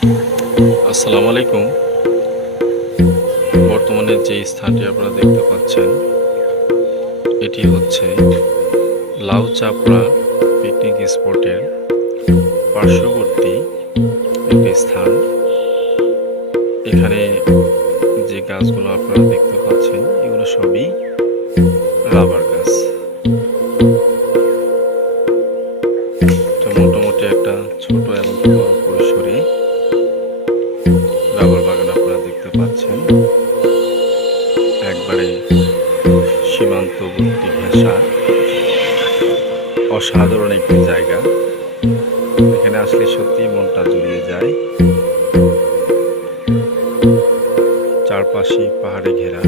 আসসালামু আলাইকুম। বর্তমানে যে স্থানটি আপনারা দেখতে পাচ্ছেন এটি হচ্ছে লাউচাপড়া পিকনিক স্পটের পার্শ্ববর্তী একটি স্থান। এখানে যে গাছগুলো আপনারা দেখতে পাচ্ছেন এগুলো সবই রাবার গাছ। তো মোটামুটি একটা ছোট এবং বড় পরিসরে রাবার বাগান আপনারা দেখতে পাচ্ছেন। একবারে সীমান্তবর্তী ঘেঁষা অসাধারণ একটি জায়গা। এখানে আসলে সত্যি মনটা জুড়িয়ে যায়। চারপাশে পাহাড়ে ঘেরা।